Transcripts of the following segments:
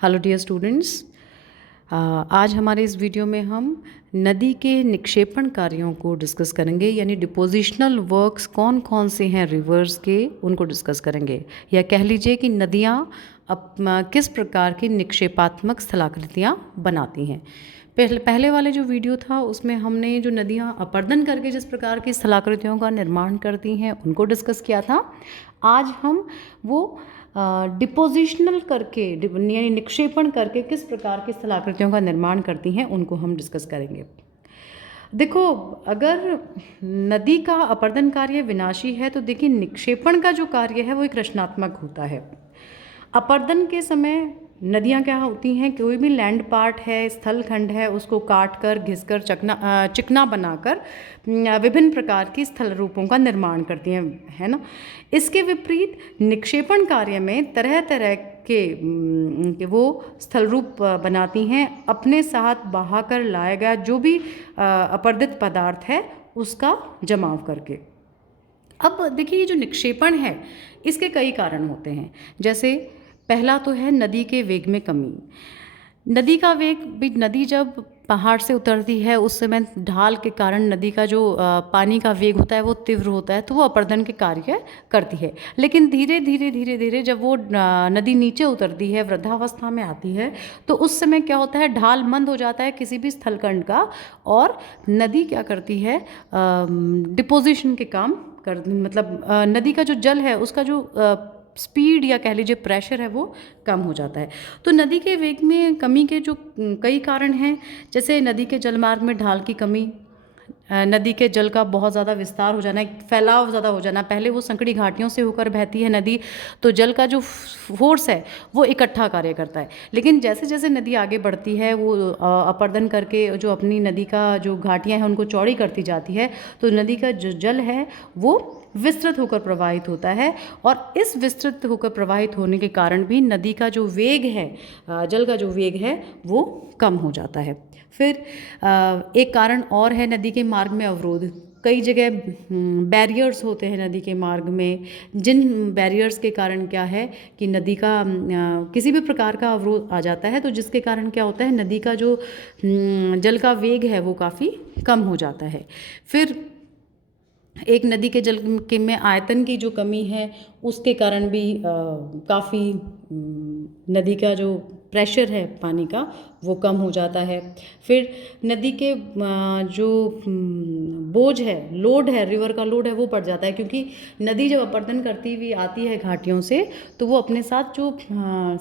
Hello dear students. आज हमारे इस वीडियो में हम नदी के निक्षेपण कार्यों को डिस्कस करेंगे, यानी डिपोजिशनल वर्क्स कौन कौन से हैं रिवर्स के, उनको डिस्कस करेंगे। या कह लीजिए कि नदियाँ किस प्रकार की निक्षेपात्मक स्थलाकृतियाँ बनाती हैं। पहले वाले जो वीडियो था उसमें हमने जो नदियाँ अपरदन करके जिस प्रकार की स्थलाकृतियों का निर्माण करती हैं उनको डिस्कस किया था। आज हम वो डिपोजिशनल करके यानी निक्षेपण करके किस प्रकार की स्थलाकृतियों का निर्माण करती हैं उनको हम डिस्कस करेंगे। देखो, अगर नदी का अपरदन कार्य विनाशी है तो देखिए निक्षेपण का जो कार्य है वो एक रचनात्मक होता है। अपरदन के समय नदियाँ क्या होती हैं, कोई भी लैंड पार्ट है, स्थल खंड है, उसको काट कर घिस कर चिकना बनाकर विभिन्न प्रकार की स्थल रूपों का निर्माण करती हैं, है ना। इसके विपरीत निक्षेपण कार्य में तरह तरह के वो स्थल रूप बनाती हैं, अपने साथ बहा कर लाया गया जो भी अपरदित पदार्थ है उसका जमाव करके। अब देखिए, ये जो निक्षेपण है इसके कई कारण होते हैं। जैसे पहला तो है नदी के वेग में कमी। नदी का वेग भी, नदी जब पहाड़ से उतरती है उस समय ढाल के कारण नदी का जो पानी का वेग होता है वो तीव्र होता है, तो वो अपरदन के कार्य करती है। लेकिन धीरे धीरे जब वो नदी नीचे उतरती है, वृद्धावस्था में आती है, तो उस समय क्या होता है, ढाल मंद हो जाता है किसी भी स्थलखंड का, और नदी क्या करती है, डिपोजिशन के काम कर, मतलब नदी का जो जल है उसका जो स्पीड या कह लीजिए प्रेशर है वो कम हो जाता है। तो नदी के वेग में कमी के जो कई कारण हैं, जैसे नदी के जलमार्ग में ढाल की कमी, नदी के जल का बहुत ज़्यादा विस्तार हो जाना, फैलाव ज़्यादा हो जाना। पहले वो संकड़ी घाटियों से होकर बहती है नदी, तो जल का जो फोर्स है वो इकट्ठा कार्य करता है। लेकिन जैसे जैसे नदी आगे बढ़ती है वो अपरदन करके जो अपनी नदी का जो घाटियाँ हैं उनको चौड़ी करती जाती है, तो नदी का जो जल है वो विस्तृत होकर प्रवाहित होता है, और इस विस्तृत होकर प्रवाहित होने के कारण भी नदी का जो वेग है, जल का जो वेग है वो कम हो जाता है। फिर एक कारण और है नदी के मार्ग में अवरोध। कई जगह बैरियर्स होते हैं नदी के मार्ग में, जिन बैरियर्स के कारण क्या है कि नदी का किसी भी प्रकार का अवरोध आ जाता है, तो जिसके कारण क्या होता है, नदी का जो जल का वेग है वो काफ़ी कम हो जाता है। फिर एक नदी के जल के में आयतन की जो कमी है उसके कारण भी काफ़ी नदी का जो प्रेशर है पानी का वो कम हो जाता है। फिर नदी के जो बोझ है, लोड है, रिवर का लोड है वो बढ़ जाता है, क्योंकि नदी जब अपरदन करती हुई आती है घाटियों से, तो वो अपने साथ जो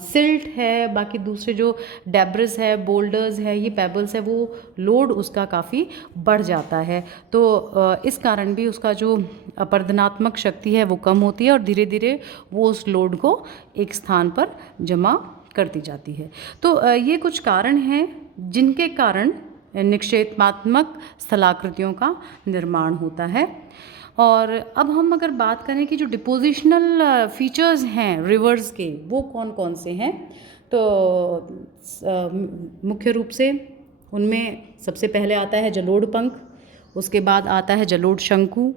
सिल्ट है, बाकी दूसरे जो डेब्रिस है, बोल्डर्स है, ये पेबल्स है, वो लोड उसका काफ़ी बढ़ जाता है। तो इस कारण भी उसका जो अपरदनात्मक शक्ति है वो कम होती है, और धीरे धीरे वो उस लोड को एक स्थान पर जमा करती जाती है। तो ये कुछ कारण हैं जिनके कारण निक्षेपात्मक स्थलाकृतियों का निर्माण होता है। और अब हम अगर बात करें कि जो डिपोजिशनल फीचर्स हैं रिवर्स के वो कौन कौन से हैं, तो मुख्य रूप से उनमें सबसे पहले आता है जलोढ़ पंख, उसके बाद आता है जलोढ़ शंकु,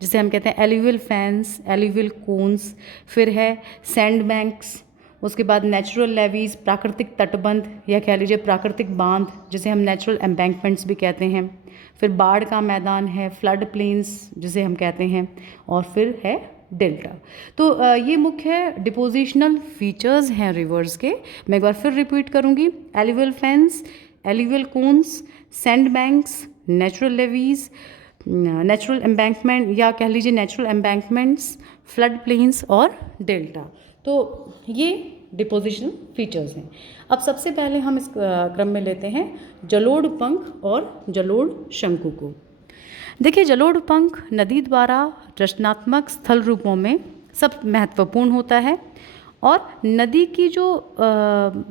जिसे हम कहते हैं एल्यूवियल फैंस, एल्यूवियल कोन्स। फिर है सैंड बैंक्स, उसके बाद नेचुरल लेवीज, प्राकृतिक तटबंध या कह लीजिए प्राकृतिक बांध, जिसे हम नेचुरल एम्बैंकमेंट्स भी कहते हैं। फिर बाढ़ का मैदान है, फ्लड प्लेन्स जिसे हम कहते हैं, और फिर है डेल्टा। तो ये मुख्य डिपोजिशनल फीचर्स हैं रिवर्स के। मैं एक बार फिर रिपीट करूँगी, alluvial fans, alluvial cones, sand banks, natural levees, natural embankment या कह लीजिए नेचुरल एम्बैंकमेंट्स, फ्लड प्लेन्स और डेल्टा। तो ये डिपोजिशनल फीचर्स हैं। अब सबसे पहले हम इस क्रम में लेते हैं जलोढ़ पंख और जलोढ़ शंकु को। देखिए, जलोढ़ पंख नदी द्वारा रचनात्मक स्थल रूपों में सब महत्वपूर्ण होता है, और नदी की जो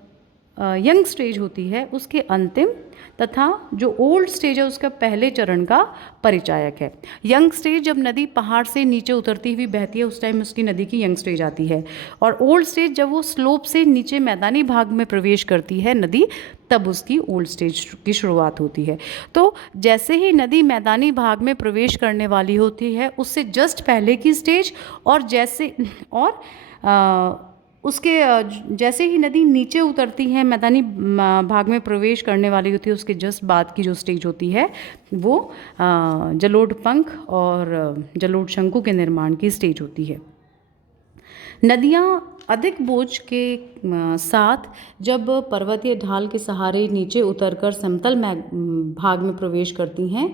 यंग स्टेज होती है उसके अंतिम तथा जो ओल्ड स्टेज है उसका पहले चरण का परिचायक है। यंग स्टेज जब नदी पहाड़ से नीचे उतरती हुई बहती है उस टाइम उसकी नदी की यंग स्टेज आती है, और ओल्ड स्टेज जब वो स्लोप से नीचे मैदानी भाग में प्रवेश करती है नदी, तब उसकी ओल्ड स्टेज की शुरुआत होती है। तो जैसे ही नदी मैदानी भाग में प्रवेश करने वाली होती है उससे जस्ट पहले की स्टेज, और उसके जैसे ही नदी नीचे उतरती है, मैदानी भाग में प्रवेश करने वाली होती है, उसके जस्ट बाद की जो स्टेज होती है वो जलोढ़ पंख और जलोढ़ शंकु के निर्माण की स्टेज होती है। नदियाँ अधिक बोझ के साथ जब पर्वतीय ढाल के सहारे नीचे उतरकर समतल भाग में प्रवेश करती हैं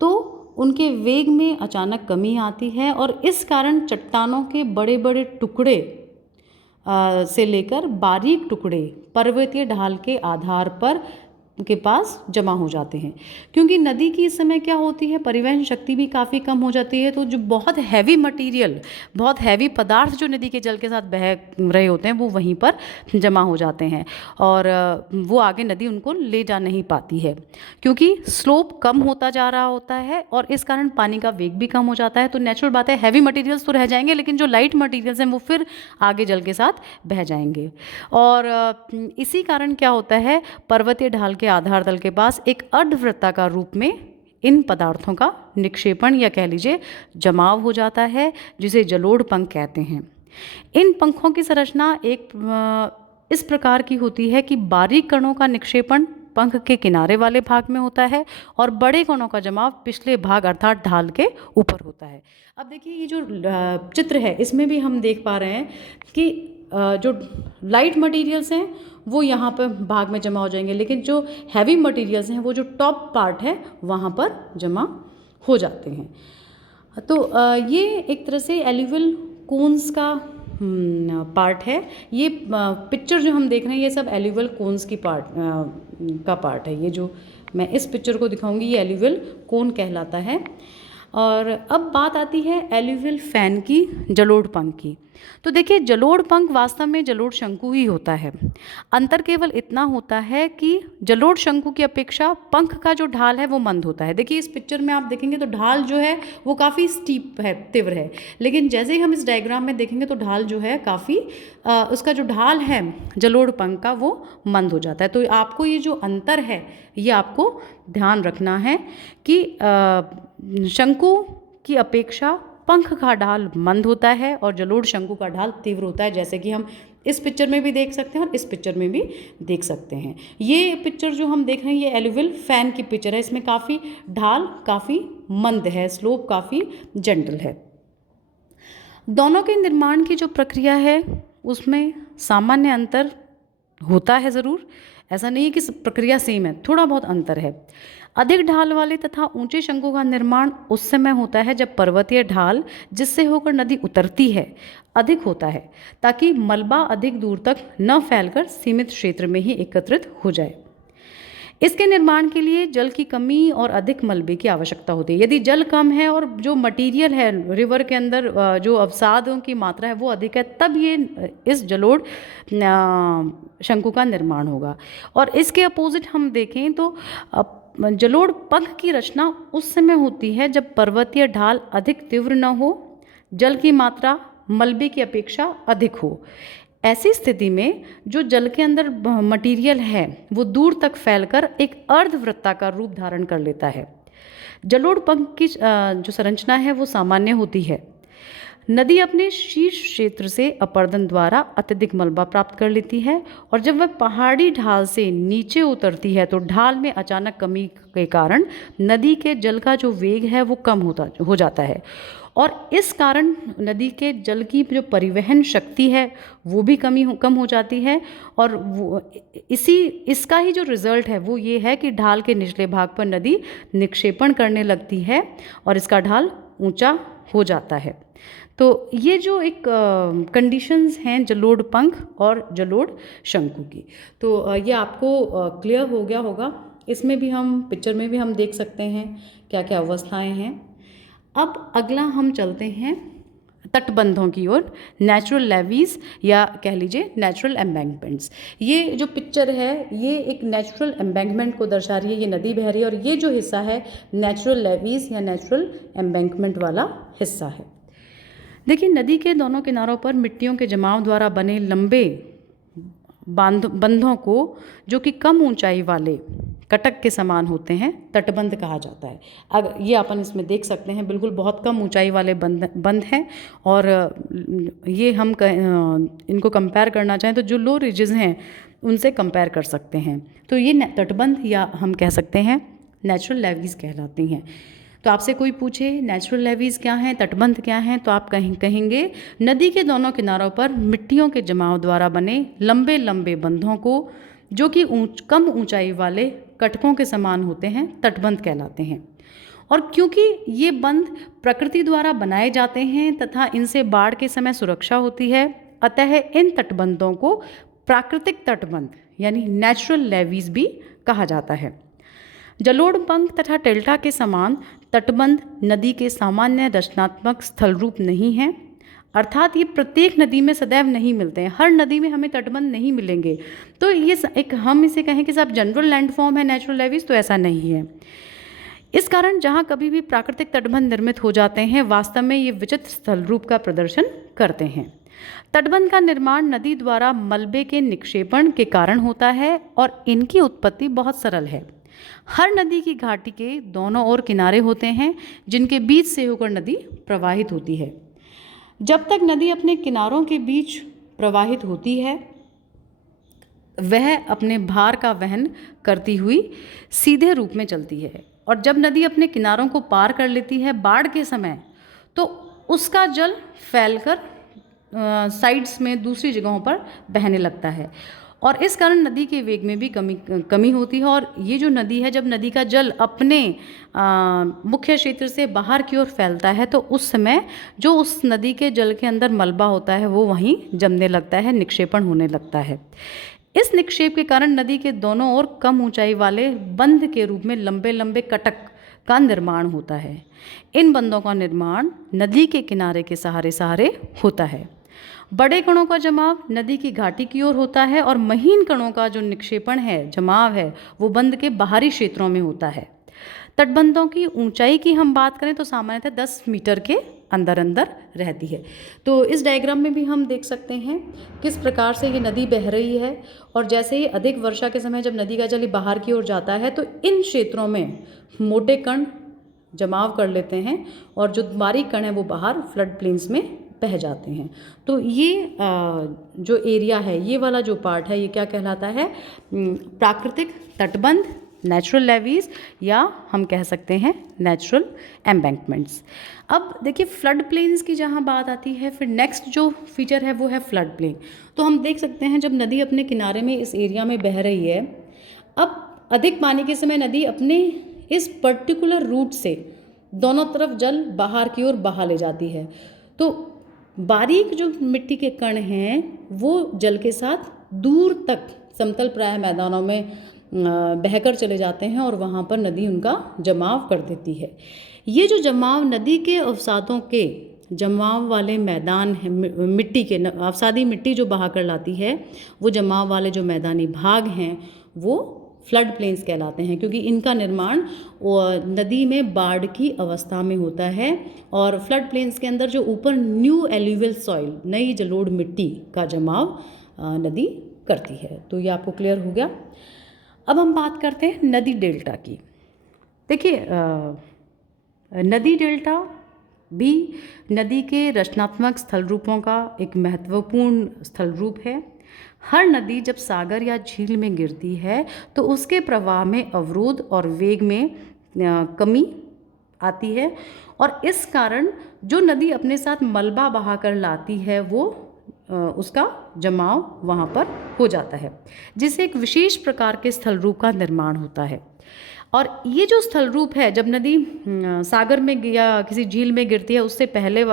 तो उनके वेग में अचानक कमी आती है और इस कारण चट्टानों के बड़े बड़े टुकड़े से लेकर बारीक टुकड़े पर्वतीय ढाल के आधार पर के पास जमा हो जाते हैं। क्योंकि नदी की इस समय क्या होती है, परिवहन शक्ति भी काफ़ी कम हो जाती है, तो जो बहुत हैवी मटेरियल, बहुत हैवी पदार्थ जो नदी के जल के साथ बह रहे होते हैं वो वहीं पर जमा हो जाते हैं और वो आगे नदी उनको ले जा नहीं पाती है, क्योंकि स्लोप कम होता जा रहा होता है और इस कारण पानी का वेग भी कम हो जाता है। तो नेचुरल बात है, हैवी मटीरियल्स तो रह जाएंगे, लेकिन जो लाइट मटीरियल्स हैं वो फिर आगे जल के साथ बह जाएंगे। और इसी कारण क्या होता है, पर्वतीय ढाल के आधार तल के पास एक अर्धवृत्ताकार रूप में इन पदार्थों का निक्षेपण या कह लीजिए जमाव हो जाता है, जिसे जलोढ़ पंख कहते हैं। इन पंखों की संरचना एक इस प्रकार की होती है कि बारीक कणों का निक्षेपण पंख के किनारे वाले भाग में होता है और बड़े कणों का जमाव पिछले भाग अर्थात ढाल के ऊपर होता है। अब देखिए ये जो चित्र है इसमें भी हम देख पा रहे हैं कि जो लाइट मटेरियल्स हैं वो यहाँ पर भाग में जमा हो जाएंगे, लेकिन जो हैवी मटेरियल्स हैं वो जो टॉप पार्ट है वहाँ पर जमा हो जाते हैं। तो ये एक तरह से एल्यूवियल कोन्स का पार्ट है। ये पिक्चर जो हम देख रहे हैं ये सब एल्यूवियल कोन्स की पार्ट है। ये जो मैं इस पिक्चर को दिखाऊंगी ये एल्यूवियल कोन कहलाता है। और अब बात आती है एल्यूवियल फैन की, जलोढ़ पंख की। तो देखिए जलोढ़ पंख वास्तव में जलोढ़ शंकु ही होता है। अंतर केवल इतना होता है कि जलोढ़ शंकु की अपेक्षा पंख का जो ढाल है वो मंद होता है। देखिए इस पिक्चर में आप देखेंगे तो ढाल जो है वो काफ़ी स्टीप है, तीव्र है, लेकिन जैसे ही हम इस डायग्राम में देखेंगे तो ढाल जो है काफ़ी उसका जो ढाल है जलोढ़ पंख का वो मंद हो जाता है। तो आपको ये जो अंतर है ये आपको ध्यान रखना है कि शंकु की अपेक्षा पंख का ढाल मंद होता है और जलोढ़ शंकु का ढाल तीव्र होता है, जैसे कि हम इस पिक्चर में भी देख सकते हैं और इस पिक्चर में भी देख सकते हैं। ये पिक्चर जो हम देख रहे हैं ये एल्यूवियल फैन की पिक्चर है। इसमें काफ़ी ढाल काफ़ी मंद है, स्लोप काफ़ी जेंटल है। दोनों के निर्माण की जो प्रक्रिया है उसमें सामान्य अंतर होता है ज़रूर, ऐसा नहीं है कि प्रक्रिया सेम है, थोड़ा बहुत अंतर है। अधिक ढाल वाले तथा ऊंचे शंकु का निर्माण उस समय होता है जब पर्वतीय ढाल जिससे होकर नदी उतरती है अधिक होता है, ताकि मलबा अधिक दूर तक न फैलकर सीमित क्षेत्र में ही एकत्रित हो जाए। इसके निर्माण के लिए जल की कमी और अधिक मलबे की आवश्यकता होती है। यदि जल कम है और जो मटेरियल है रिवर के अंदर जो अवसादों की मात्रा है वो अधिक है, तब ये इस जलोढ़ शंकु का निर्माण होगा। और इसके अपोजिट हम देखें तो जलोढ़ पंख की रचना उस समय होती है जब पर्वतीय ढाल अधिक तीव्र न हो, जल की मात्रा मलबे की अपेक्षा अधिक हो। ऐसी स्थिति में जो जल के अंदर मटेरियल है वो दूर तक फैलकर एक अर्धवृत्ताकार रूप धारण कर लेता है। जलोढ़ पंख की जो संरचना है वो सामान्य होती है। नदी अपने शीर्ष क्षेत्र से अपर्दन द्वारा अत्यधिक मलबा प्राप्त कर लेती है और जब वह पहाड़ी ढाल से नीचे उतरती है तो ढाल में अचानक कमी के कारण नदी के जल का जो वेग है वो कम हो जाता है और इस कारण नदी के जल की जो परिवहन शक्ति है वो भी कम हो जाती है। और इसका ही जो रिजल्ट है वो ये है कि ढाल के निचले भाग पर नदी निक्षेपण करने लगती है और इसका ढाल ऊंचा हो जाता है। तो ये जो एक कंडीशंस हैं जलोढ़ पंख और जलोढ़ शंकु की, तो ये आपको क्लियर हो गया होगा। इसमें भी हम पिक्चर में भी हम देख सकते हैं क्या क्या अवस्थाएं हैं। अब अगला हम चलते हैं तटबंधों की ओर, नेचुरल लेवीज या कह लीजिए नेचुरल एम्बैंकमेंट्स। ये जो पिक्चर है ये एक नेचुरल एम्बैंकमेंट को दर्शा रही है। ये नदी बह रही है और ये जो हिस्सा है नेचुरल लेवीज या नेचुरल एम्बैंकमेंट वाला हिस्सा है। देखिए नदी के दोनों किनारों पर मिट्टियों के जमाव द्वारा बने लंबे बंधों को, जो कि कम ऊंचाई वाले कटक के समान होते हैं, तटबंध कहा जाता है। अगर ये अपन इसमें देख सकते हैं, बिल्कुल बहुत कम ऊंचाई वाले बंध हैं। और ये हम इनको कंपेयर करना चाहें तो जो लो रिजेस हैं उनसे कंपेयर कर सकते हैं। तो ये तटबंध या हम कह सकते हैं नेचुरल लेवीज कहलाती हैं। तो आपसे कोई पूछे नेचुरल लेवीज क्या हैं, तटबंध क्या हैं, तो आप कहेंगे नदी के दोनों किनारों पर मिट्टियों के जमाव द्वारा बने लंबे लंबे बंधों को, जो कि कम ऊंचाई वाले कटकों के समान होते हैं, तटबंध कहलाते हैं। और क्योंकि ये बंध प्रकृति द्वारा बनाए जाते हैं तथा इनसे बाढ़ के समय सुरक्षा होती है, अतः इन तटबंधों को प्राकृतिक तटबंध यानी नेचुरल लेवीज भी कहा जाता है। जलोढ़ पंख तथा डेल्टा के समान तटबंध नदी के सामान्य रचनात्मक स्थल रूप नहीं हैं, अर्थात ये प्रत्येक नदी में सदैव नहीं मिलते हैं। हर नदी में हमें तटबंध नहीं मिलेंगे। तो ये एक हम इसे कहें कि साहब जनरल लैंडफॉर्म है नेचुरल लेवीज, तो ऐसा नहीं है। इस कारण जहाँ कभी भी प्राकृतिक तटबंध निर्मित हो जाते हैं, वास्तव में ये विचित्र स्थल रूप का प्रदर्शन करते हैं। तटबंध का निर्माण नदी द्वारा मलबे के निक्षेपण के कारण होता है और इनकी उत्पत्ति बहुत सरल है। हर नदी की घाटी के दोनों ओर किनारे होते हैं जिनके बीच से होकर नदी प्रवाहित होती है। जब तक नदी अपने किनारों के बीच प्रवाहित होती है, वह अपने भार का वहन करती हुई सीधे रूप में चलती है, और जब नदी अपने किनारों को पार कर लेती है बाढ़ के समय, तो उसका जल फैलकर साइड्स में दूसरी जगहों पर बहने लगता है, और इस कारण नदी के वेग में भी कमी होती है। और ये जो नदी है, जब नदी का जल अपने मुख्य क्षेत्र से बाहर की ओर फैलता है, तो उस समय जो उस नदी के जल के अंदर मलबा होता है वो वहीं जमने लगता है, निक्षेपण होने लगता है। इस निक्षेप के कारण नदी के दोनों ओर कम ऊंचाई वाले बंध के रूप में लंबे लंबे कटक का निर्माण होता है। इन बंधों का निर्माण नदी के किनारे के सहारे सहारे होता है। बड़े कणों का जमाव नदी की घाटी की ओर होता है, और महीन कणों का जो निक्षेपण है, जमाव है, वो बंध के बाहरी क्षेत्रों में होता है। तटबंधों की ऊंचाई की हम बात करें तो सामान्यतः 10 मीटर के अंदर अंदर रहती है। तो इस डायग्राम में भी हम देख सकते हैं किस प्रकार से ये नदी बह रही है, और जैसे ही अधिक वर्षा के समय जब नदी का जल बाहर की ओर जाता है, तो इन क्षेत्रों में मोटे कण जमाव कर लेते हैं, और जो बारीक कण है वो बाहर फ्लड प्लेन्स में बह जाते हैं। तो ये जो एरिया है, ये वाला जो पार्ट है, ये क्या कहलाता है? प्राकृतिक तटबंध, नेचुरल लेवीज, या हम कह सकते हैं नेचुरल एम्बैंकमेंट्स। अब देखिए फ्लड प्लेन्स की जहाँ बात आती है, फिर नेक्स्ट जो फीचर है वो है फ्लड प्लेन। तो हम देख सकते हैं जब नदी अपने किनारे में इस एरिया में बह रही है, अब अधिक पानी के समय नदी अपने इस पर्टिकुलर रूट से दोनों तरफ जल बाहर की ओर बहा ले जाती है। तो बारीक जो मिट्टी के कण हैं वो जल के साथ दूर तक समतल प्राय मैदानों में बहकर चले जाते हैं, और वहाँ पर नदी उनका जमाव कर देती है। ये जो जमाव नदी के अवसादों के जमाव वाले मैदान हैं, मिट्टी के अवसादी मिट्टी जो बहा कर लाती है, वो जमाव वाले जो मैदानी भाग हैं वो फ्लड प्लेन्स कहलाते हैं, क्योंकि इनका निर्माण नदी में बाढ़ की अवस्था में होता है। और फ्लड प्लेन्स के अंदर जो ऊपर न्यू एल्यूवियल सॉइल, नई जलोढ़ मिट्टी का जमाव नदी करती है। तो ये आपको क्लियर हो गया। अब हम बात करते हैं नदी डेल्टा की। देखिए नदी डेल्टा भी नदी के रचनात्मक स्थल रूपों का एक महत्वपूर्ण स्थल रूप है। हर नदी जब सागर या झील में गिरती है तो उसके प्रवाह में अवरोध और वेग में कमी आती है, और इस कारण जो नदी अपने साथ मलबा बहा कर लाती है वो उसका जमाव वहाँ पर हो जाता है, जिससे एक विशेष प्रकार के स्थल रूप का निर्माण होता है। और ये जो स्थल रूप है, जब नदी सागर में या किसी झील में गिरती है, उससे पहले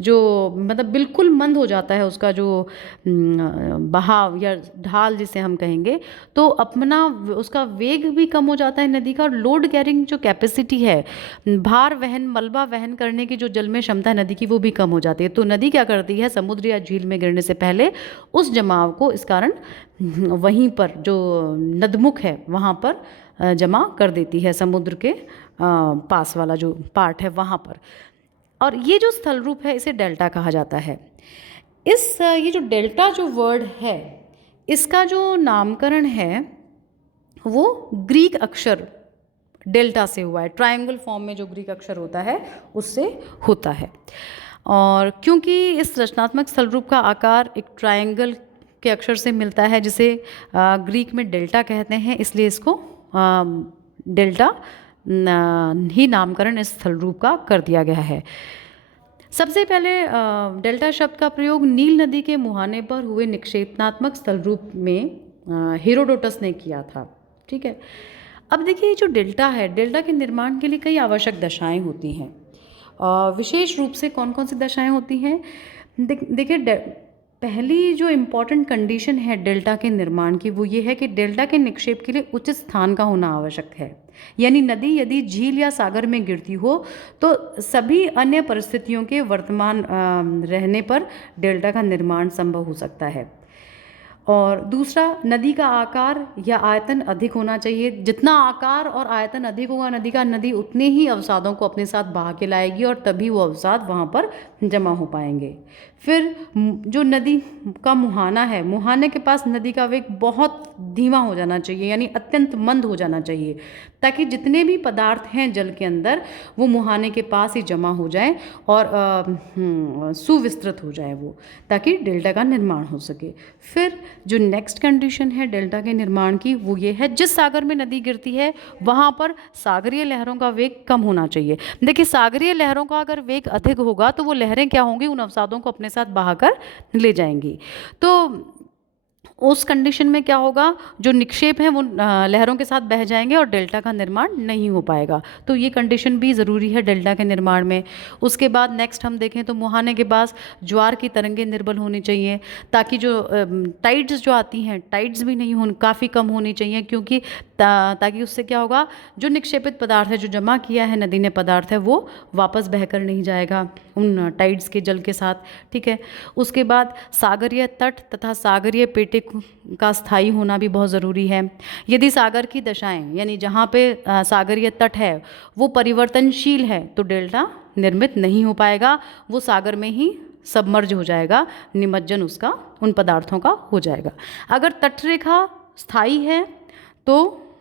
जो मतलब बिल्कुल मंद हो जाता है उसका जो बहाव या ढाल जिसे हम कहेंगे, तो अपना उसका वेग भी कम हो जाता है नदी का, और लोड कैरिंग जो कैपेसिटी है, भार वहन, मलबा वहन करने की जो जल में क्षमता है नदी की, वो भी कम हो जाती है। तो नदी क्या करती है, समुद्र या झील में गिरने से पहले उस जमाव को इस कारण वहीं पर जो नदमुख है वहाँ पर जमा कर देती है, समुद्र के पास वाला जो पार्ट है वहाँ पर। और ये जो स्थल रूप है इसे डेल्टा कहा जाता है। ये जो डेल्टा जो वर्ड है, इसका जो नामकरण है वो ग्रीक अक्षर डेल्टा से हुआ है, ट्रायंगल फॉर्म में जो ग्रीक अक्षर होता है उससे होता है। और क्योंकि इस रचनात्मक स्थल रूप का आकार एक ट्रायंगल के अक्षर से मिलता है जिसे ग्रीक में डेल्टा कहते हैं, इसलिए इसको डेल्टा ही नामकरण इस स्थल रूप का कर दिया गया है। सबसे पहले डेल्टा शब्द का प्रयोग नील नदी के मुहाने पर हुए निक्षेपणात्मक स्थल रूप में हेरोडोटस ने किया था। ठीक है, अब देखिए जो डेल्टा है, डेल्टा के निर्माण के लिए कई आवश्यक दशाएं होती हैं। विशेष रूप से कौन कौन सी दशाएं होती हैं? देखिए, पहली जो इम्पॉर्टेंट कंडीशन है डेल्टा के निर्माण की, वो ये है कि डेल्टा के निक्षेप के लिए उचित स्थान का होना आवश्यक है। यानी नदी यदि झील या सागर में गिरती हो तो सभी अन्य परिस्थितियों के वर्तमान रहने पर डेल्टा का निर्माण संभव हो सकता है। और दूसरा, नदी का आकार या आयतन अधिक होना चाहिए। जितना आकार और आयतन अधिक होगा नदी का, नदी उतने ही अवसादों को अपने साथ बहा के लाएगी और तभी वो अवसाद वहाँ पर जमा हो पाएंगे। फिर जो नदी का मुहाना है, मुहाने के पास नदी का वेग बहुत धीमा हो जाना चाहिए, यानी अत्यंत मंद हो जाना चाहिए, ताकि जितने भी पदार्थ हैं जल के अंदर वो मुहाने के पास ही जमा हो जाएं और सुविस्तृत हो जाए वो, ताकि डेल्टा का निर्माण हो सके। फिर जो नेक्स्ट कंडीशन है डेल्टा के निर्माण की, वो ये है जिस सागर में नदी गिरती है वहाँ पर सागरीय लहरों का वेग कम होना चाहिए। देखिए, सागरीय लहरों का अगर वेग अधिक होगा तो वो लहरें क्या होंगी, उन अवसादों को अपने साथ बहाकर ले जाएंगी। तो उस कंडीशन में क्या होगा, जो निक्षेप हैं वो लहरों के साथ बह जाएंगे और डेल्टा का निर्माण नहीं हो पाएगा। तो ये कंडीशन भी ज़रूरी है डेल्टा के निर्माण में। उसके बाद नेक्स्ट हम देखें तो मुहाने के पास ज्वार की तरंगें निर्बल होनी चाहिए, ताकि जो टाइड्स जो आती हैं, टाइड्स भी नहीं हो, काफ़ी कम होनी चाहिए, क्योंकि ताकि उससे क्या होगा, जो निक्षेपित पदार्थ है, जो जमा किया है नदी ने पदार्थ है, वो वापस बहकर नहीं जाएगा उन टाइड्स के जल के साथ। ठीक है, उसके बाद सागरीय तट तथा सागरीय पेटे का स्थायी होना भी बहुत ज़रूरी है। यदि सागर की दशाएं, यानी जहाँ पे सागरीय तट है वो परिवर्तनशील है तो डेल्टा निर्मित नहीं हो पाएगा, वो सागर में ही सबमर्ज हो जाएगा, निमज्जन उसका उन पदार्थों का हो जाएगा। अगर तटरेखा स्थायी है तो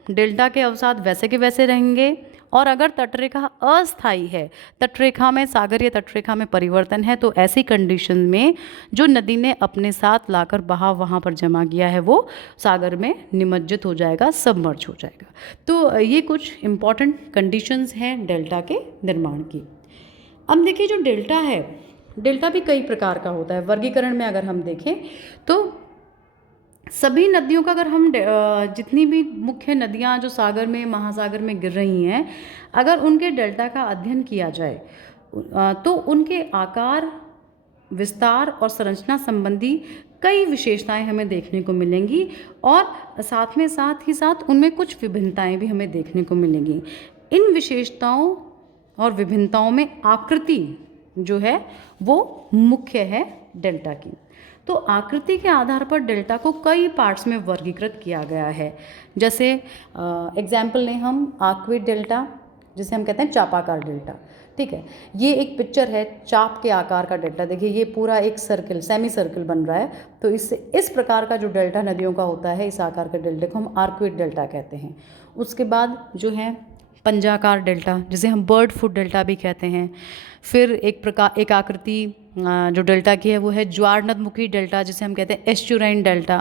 डेल्टा के अवसाद वैसे के वैसे रहेंगे, और अगर तटरेखा अस्थायी है, तटरेखा में, सागरीय तटरेखा में परिवर्तन है, तो ऐसी कंडीशन में जो नदी ने अपने साथ लाकर बहाव वहाँ पर जमा किया है वो सागर में निमज्जित हो जाएगा, सबमर्ज हो जाएगा। तो ये कुछ इम्पॉर्टेंट कंडीशंस हैं डेल्टा के निर्माण की। अब देखिए, जो डेल्टा है, डेल्टा भी कई प्रकार का होता है। वर्गीकरण में अगर हम देखें तो सभी नदियों का, अगर हम जितनी भी मुख्य नदियाँ जो सागर में, महासागर में गिर रही हैं, अगर उनके डेल्टा का अध्ययन किया जाए तो उनके आकार, विस्तार और संरचना संबंधी कई विशेषताएं हमें देखने को मिलेंगी, और साथ ही साथ उनमें कुछ विभिन्नताएं भी हमें देखने को मिलेंगी। इन विशेषताओं और विभिन्नताओं में आकृति जो है वो मुख्य है डेल्टा की। तो आकृति के आधार पर डेल्टा को कई पार्ट्स में वर्गीकृत किया गया है। जैसे एग्जाम्पल लें हम आक्विड डेल्टा, जिसे हम कहते हैं चापाकार डेल्टा। ठीक है, ये एक पिक्चर है चाप के आकार का डेल्टा। देखिए, ये पूरा एक सर्किल, सेमी सर्किल बन रहा है, तो इससे इस प्रकार का जो डेल्टा नदियों का होता है, इस आकार के डेल्टे को हम आर्क्विड डेल्टा कहते हैं। उसके बाद जो है पंजाकार डेल्टा, जिसे हम बर्ड फुट डेल्टा भी कहते हैं। फिर एक आकृति जो डेल्टा की है वो है ज्वार नदमुखी डेल्टा, जिसे हम कहते हैं एस्चुराइन डेल्टा।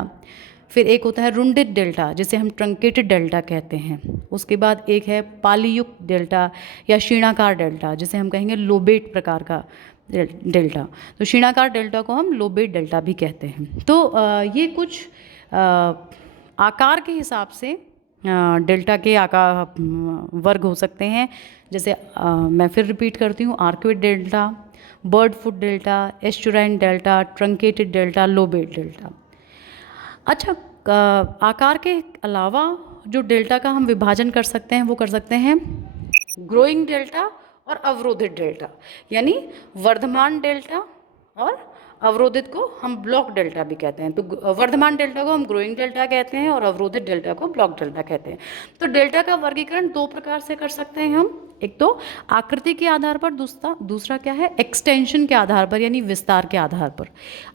फिर एक होता है रुंडित डेल्टा, जिसे हम ट्रंकेटेड डेल्टा कहते हैं। उसके बाद एक है पालीयुक्त डेल्टा या शीणाकार डेल्टा, जिसे हम कहेंगे लोबेट प्रकार का डेल्टा। तो शीणाकार डेल्टा को हम लोबेट डेल्टा भी कहते हैं। तो ये कुछ आकार के हिसाब से डेल्टा के आकार वर्ग हो सकते हैं। जैसे मैं फिर रिपीट करती हूँ, arcuate delta, bird foot delta, estuarine delta, truncated delta, lobate delta. अच्छा, आकार के अलावा जो डेल्टा का हम विभाजन कर सकते हैं वो कर सकते हैं ग्रोइंग डेल्टा और अवरोधित डेल्टा, यानी वर्धमान डेल्टा और अवरोधित को हम ब्लॉक डेल्टा भी कहते हैं। तो वर्धमान डेल्टा को हम ग्रोइंग डेल्टा कहते हैं और अवरोधित डेल्टा को ब्लॉक डेल्टा कहते हैं। तो डेल्टा का वर्गीकरण दो प्रकार से कर सकते हैं हम, एक तो आकृति के आधार पर, दूसरा क्या है, एक्सटेंशन के आधार पर यानी विस्तार के आधार पर।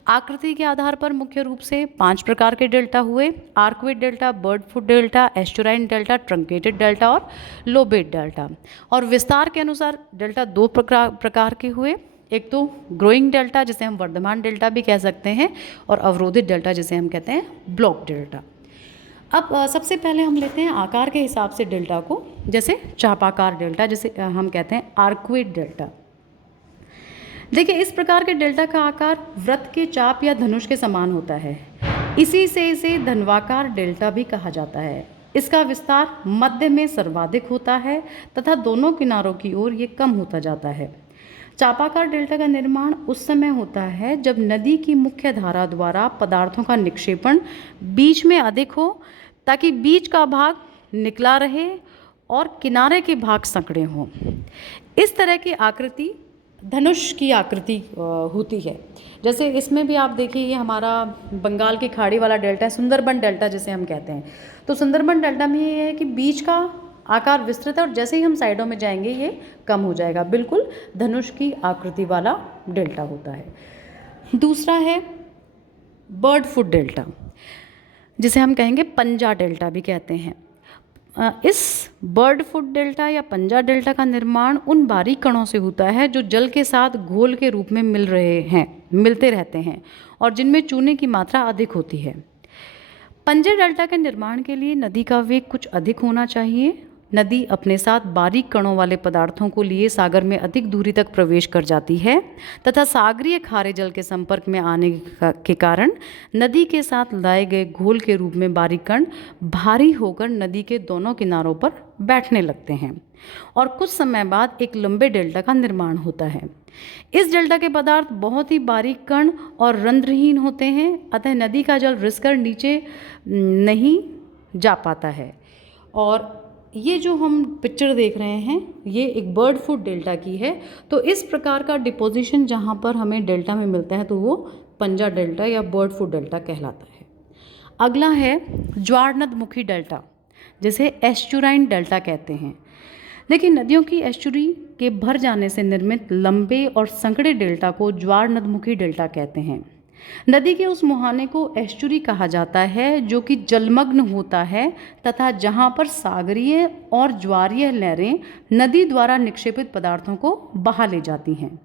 आकृति के आधार पर मुख्य रूप से 5 प्रकार के डेल्टा हुए: arcuate delta, bird foot delta, estuarine delta, truncated delta और लोबेट डेल्टा। और विस्तार के अनुसार डेल्टा 2 प्रकार के हुए, एक तो ग्रोइंग डेल्टा जिसे हम वर्धमान डेल्टा भी कह सकते हैं, और अवरोधित डेल्टा जिसे हम कहते हैं ब्लॉक डेल्टा। अब सबसे पहले हम लेते हैं आकार के हिसाब से डेल्टा को, जैसे चापाकार डेल्टा जिसे हम कहते हैं आर्क्वेट डेल्टा। देखिए, इस प्रकार के डेल्टा का आकार वृत्त के चाप या धनुष के समान होता है, इसी से इसे धनवाकार डेल्टा भी कहा जाता है। इसका विस्तार मध्य में सर्वाधिक होता है तथा दोनों किनारों की ओर ये कम होता जाता है। चापाकार डेल्टा का निर्माण उस समय होता है जब नदी की मुख्य धारा द्वारा पदार्थों का निक्षेपण बीच में अधिक हो, ताकि बीच का भाग निकला रहे और किनारे के भाग संकड़े हों। इस तरह की आकृति धनुष की आकृति होती है। जैसे इसमें भी आप देखिए, ये हमारा बंगाल की खाड़ी वाला डेल्टा है, सुंदरबन डेल्टा जिसे हम कहते हैं। तो सुंदरबन डेल्टा में ये है कि बीच का आकार विस्तृत है और जैसे ही हम साइडों में जाएंगे ये कम हो जाएगा, बिल्कुल धनुष की आकृति वाला डेल्टा होता है। दूसरा है बर्ड फुट डेल्टा, जिसे हम कहेंगे पंजा डेल्टा भी कहते हैं। इस बर्ड फुट डेल्टा या पंजा डेल्टा का निर्माण उन बारीक कणों से होता है जो जल के साथ घोल के रूप में मिलते रहते हैं और जिनमें चूने की मात्रा अधिक होती है। पंजे डेल्टा के निर्माण के लिए नदी का वेग कुछ अधिक होना चाहिए। नदी अपने साथ बारीक कणों वाले पदार्थों को लिए सागर में अधिक दूरी तक प्रवेश कर जाती है तथा सागरीय खारे जल के संपर्क में आने के कारण नदी के साथ लाए गए घोल के रूप में बारीक कण भारी होकर नदी के दोनों किनारों पर बैठने लगते हैं और कुछ समय बाद एक लंबे डेल्टा का निर्माण होता है। इस डेल्टा के पदार्थ बहुत ही बारीक कण और रंध्रहीन होते हैं, अतः नदी का जल रिसकर नीचे नहीं जा पाता है। और ये जो हम पिक्चर देख रहे हैं ये एक बर्ड फुट डेल्टा की है। तो इस प्रकार का डिपोजिशन जहाँ पर हमें डेल्टा में मिलता है तो वो पंजा डेल्टा या बर्ड फुट डेल्टा कहलाता है। अगला है ज्वारनदमुखी डेल्टा, जिसे एस्चुराइन डेल्टा कहते हैं। देखिए, नदियों की एस्चुरी के भर जाने से निर्मित लंबे और संकड़े डेल्टा को ज्वारनदमुखी डेल्टा कहते हैं। नदी के उस मुहाने को एस्चुरी कहा जाता है जो कि जलमग्न होता है तथा जहाँ पर सागरीय और ज्वारीय लहरें नदी द्वारा निक्षेपित पदार्थों को बहा ले जाती हैं।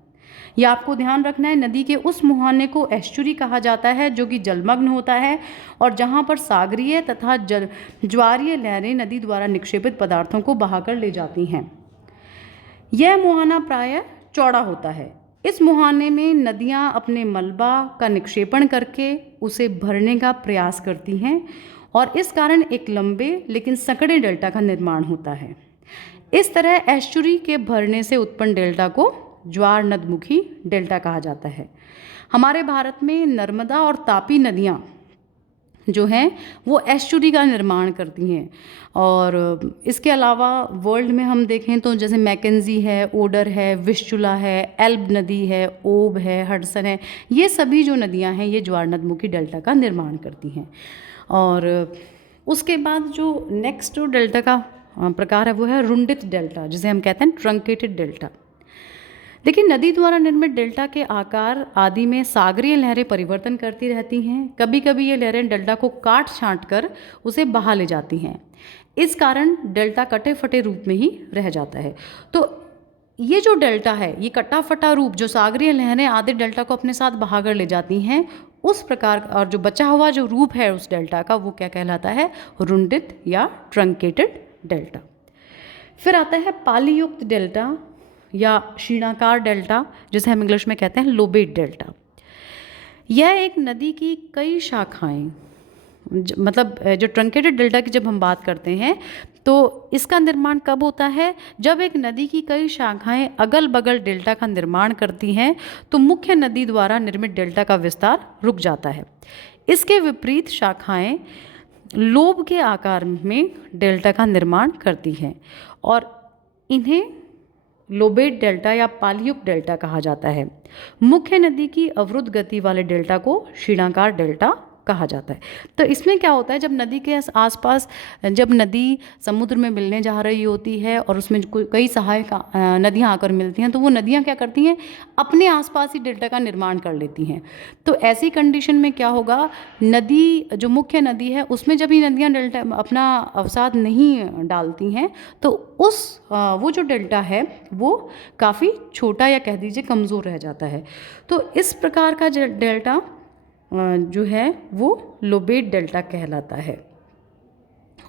यह आपको ध्यान रखना है, नदी के उस मुहाने को एस्चुरी कहा जाता है जो कि जलमग्न होता है और जहाँ पर सागरीय तथा ज्वारीय लहरें नदी द्वारा निक्षेपित पदार्थों को बहाकर ले जाती हैं। यह मुहाना प्रायः चौड़ा होता है। इस मुहाने में नदियाँ अपने मलबा का निक्षेपण करके उसे भरने का प्रयास करती हैं और इस कारण एक लंबे लेकिन संकड़े डेल्टा का निर्माण होता है। इस तरह एस्चुरी के भरने से उत्पन्न डेल्टा को ज्वारनदमुखी डेल्टा कहा जाता है। हमारे भारत में नर्मदा और तापी नदियाँ जो हैं वो एस्चुरी का निर्माण करती हैं और इसके अलावा वर्ल्ड में हम देखें तो जैसे मैकेंजी है, ओडर है, विस्चुला है, एल्ब नदी है, ओब है, हडसन है, ये सभी जो नदियां हैं ये ज्वारनदमुखी डेल्टा का निर्माण करती हैं। और उसके बाद जो नेक्स्ट जो डेल्टा का प्रकार है वो है रुंडित डेल्टा, जिसे हम कहते हैं ट्रंकेटेड डेल्टा। देखिए, नदी द्वारा निर्मित डेल्टा के आकार आदि में सागरीय लहरें परिवर्तन करती रहती हैं। कभी कभी ये लहरें डेल्टा को काट छांट कर उसे बहा ले जाती हैं। इस कारण डेल्टा कटे फटे रूप में ही रह जाता है। तो ये जो डेल्टा है ये कटा फटा रूप जो सागरीय लहरें आदि डेल्टा को अपने साथ बहाकर ले जाती हैं, उस प्रकार और जो बचा हुआ जो रूप है उस डेल्टा का वो क्या कहलाता है? रुंडित या ट्रंकेटेड डेल्टा। फिर आता है पालीयुक्त डेल्टा या क्षीणाकार डेल्टा, जिसे हम इंग्लिश में कहते हैं लोबेट डेल्टा। यह एक नदी की कई शाखाएं, मतलब जो ट्रंकेटेड डेल्टा की जब हम बात करते हैं तो इसका निर्माण कब होता है? जब एक नदी की कई शाखाएं अगल बगल डेल्टा का निर्माण करती हैं तो मुख्य नदी द्वारा निर्मित डेल्टा का विस्तार रुक जाता है। इसके विपरीत शाखाएं लोब के आकार में डेल्टा का निर्माण करती हैं और इन्हें लोबेट डेल्टा या पालीयुक्त डेल्टा कहा जाता है। मुख्य नदी की अवरुद्ध गति वाले डेल्टा को क्षीणाकार डेल्टा कहा जाता है। तो इसमें क्या होता है, जब नदी के आसपास, जब नदी समुद्र में मिलने जा रही होती है और उसमें कई सहायक नदियाँ आकर मिलती हैं, तो वो नदियाँ क्या करती हैं, अपने आसपास ही डेल्टा का निर्माण कर लेती हैं। तो ऐसी कंडीशन में क्या होगा, नदी जो मुख्य नदी है उसमें जब ये नदियाँ डेल्टा अपना अवसाद नहीं डालती हैं, तो वो जो डेल्टा है वो काफ़ी छोटा या कह दीजिए कमज़ोर रह जाता है। तो इस प्रकार का डेल्टा जो है वो लोबेट डेल्टा कहलाता है।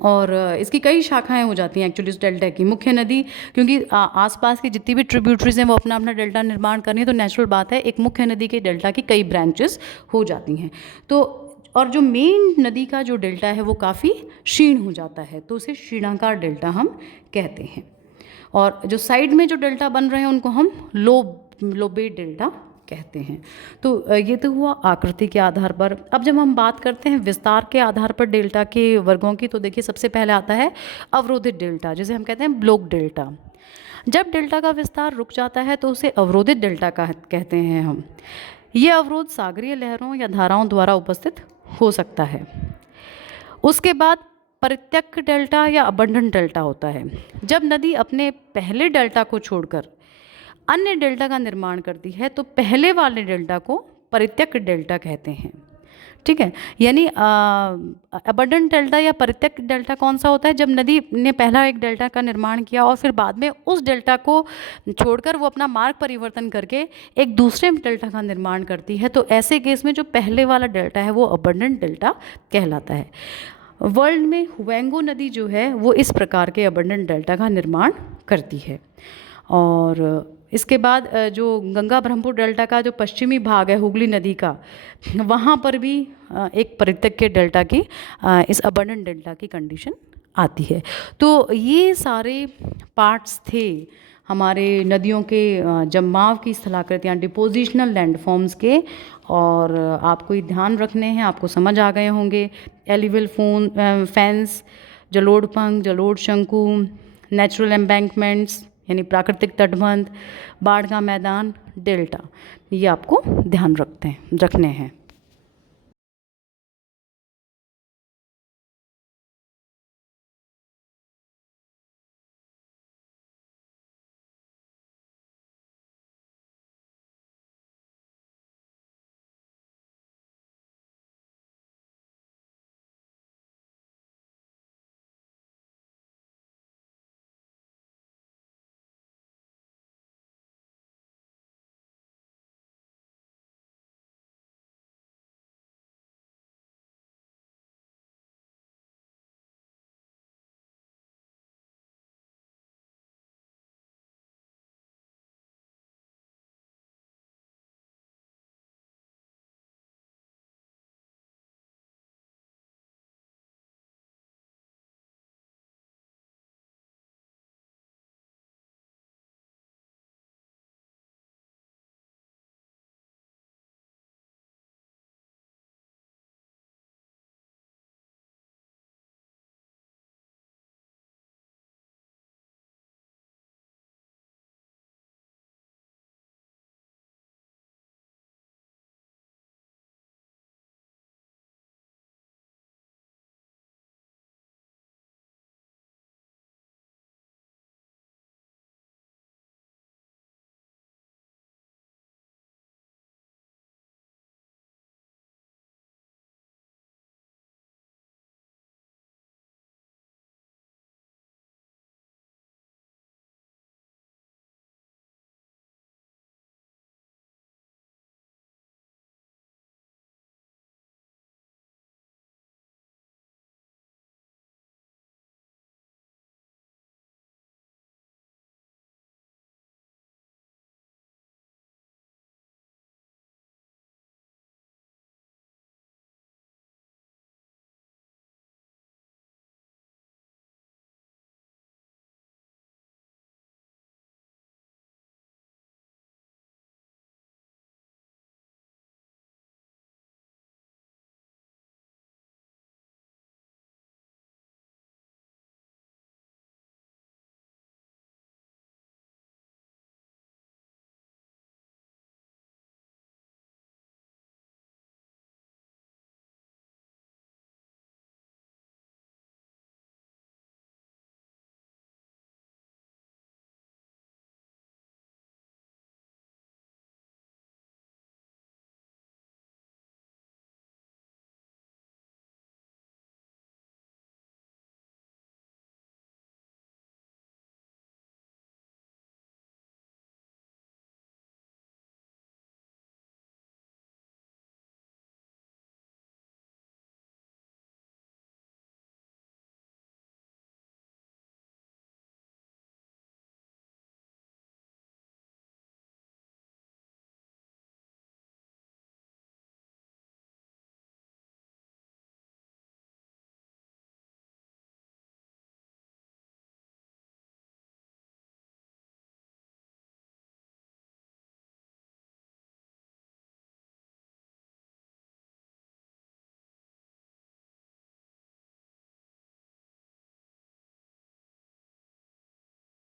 और इसकी कई शाखाएं हो जाती हैं एक्चुअली इस डेल्टा की। मुख्य नदी, क्योंकि आसपास की जितनी भी ट्रिब्यूटरीज हैं वो अपना अपना डेल्टा निर्माण कर रही हैं, तो नेचुरल बात है एक मुख्य नदी के डेल्टा की कई ब्रांचेस हो जाती हैं। तो और जो मेन नदी का जो डेल्टा है वो काफ़ी क्षीण हो जाता है, तो उसे क्षीणाकार डेल्टा हम कहते हैं। और जो साइड में जो डेल्टा बन रहे हैं उनको हम लोबेट डेल्टा कहते हैं। तो ये तो हुआ आकृति के आधार पर। अब जब हम बात करते हैं विस्तार के आधार पर डेल्टा के वर्गों की, तो देखिए सबसे पहले आता है अवरोधित डेल्टा, जिसे हम कहते हैं ब्लॉक डेल्टा। जब डेल्टा का विस्तार रुक जाता है तो उसे अवरोधित डेल्टा कहते हैं हम। ये अवरोध सागरीय लहरों या धाराओं द्वारा उपस्थित हो सकता है। उसके बाद परित्यक्त डेल्टा या अबंडन डेल्टा होता है। जब नदी अपने पहले डेल्टा को छोड़कर अन्य डेल्टा का निर्माण करती है तो पहले वाले डेल्टा को परित्यक्त डेल्टा कहते हैं। ठीक है, यानी अबंडन डेल्टा या परित्यक्त डेल्टा कौन सा होता है, जब नदी ने पहला एक डेल्टा का निर्माण किया और फिर बाद में उस डेल्टा को छोड़कर वो अपना मार्ग परिवर्तन करके एक दूसरे डेल्टा का निर्माण करती है, तो ऐसे केस में जो पहले वाला डेल्टा है वो अबंडन डेल्टा कहलाता है। वर्ल्ड में हुएंगो नदी जो है वो इस प्रकार के अबंडन डेल्टा का निर्माण करती है। और इसके बाद जो गंगा ब्रह्मपुत्र डेल्टा का जो पश्चिमी भाग है हुगली नदी का, वहाँ पर भी एक परित्यक्त के डेल्टा की इस अबंडन डेल्टा की कंडीशन आती है। तो ये सारे पार्ट्स थे हमारे नदियों के जमाव की स्थलाकृतियाँ, डिपोजिशनल लैंडफॉर्म्स के, और आपको ये ध्यान रखने हैं, आपको समझ आ गए होंगे। एलिवल फेंस, जलोढ़ पंख, जलोढ़ शंकु, नेचुरल एम्बैंकमेंट्स यानी प्राकृतिक तटबंध, बाढ़ का मैदान, डेल्टा, ये आपको ध्यान रखने हैं।